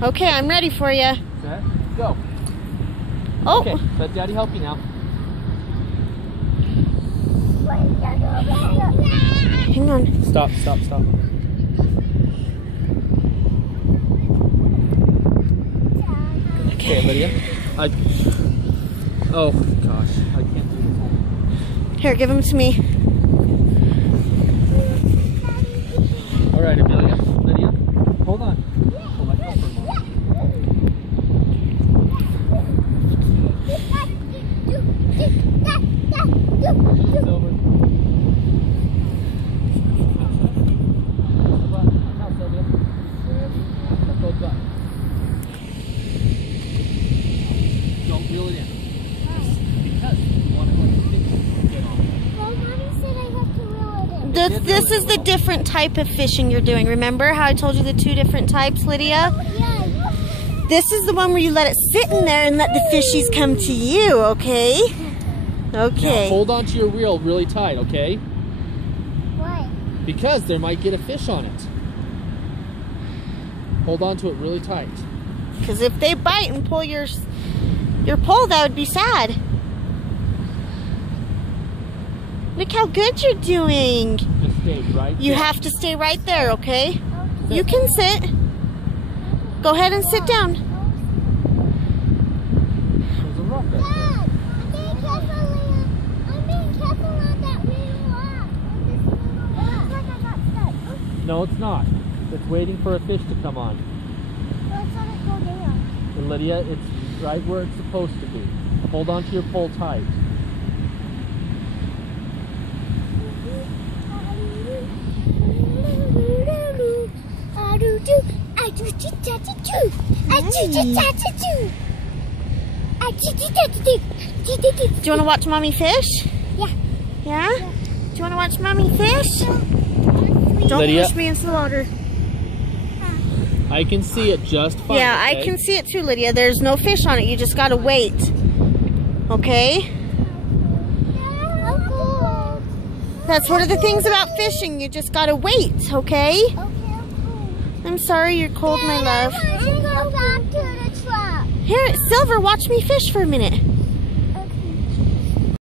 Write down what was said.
Okay, I'm ready for you. Set, go. Oh. Okay, let Daddy help you now. Hang on. Stop. Okay, Lydia. Oh gosh, I can't do this. Here, give them to me. All right, Amelia. Lydia, hold on. Hold on for a moment. Silver. Now, Sylvia. Let those up. Don't reel it in. Because you want to let the fish get on. Well, Mommy said I have to reel it in. This is the different type of fishing you're doing. Remember how I told you the 2 different types, Lydia? Yeah. This is the one where you let it sit in there and let the fishies come to you, okay? Okay. Now hold on to your reel really tight, okay? Why? Because there might get a fish on it. Hold on to it really tight. Because if they bite and pull your pole, that would be sad. Look how good you're doing. Just stay right You there. have to stay right there, okay? You can sit. Go ahead and sit down. There's a rock right there. Dad, I'm being careful, Leah. I'm being careful on that little rock. It looks like I got stuck. No, it's not. It's waiting for a fish to come on. Well, it's gonna go down. And Lydia, it's right where it's supposed to be. Hold on to your pole tight. Do you want to watch Mommy fish? Yeah. Yeah? Do you want to watch Mommy fish? Don't Lydia. push me into the water. I can see it just fine. Yeah, okay? I can see it too, Lydia. There's no fish on it. You just got to wait. Okay? That's one of the things about fishing. You just got to wait, okay? I'm sorry you're cold, my love. I want to go back to the truck. Here, Silver, watch me fish for a minute.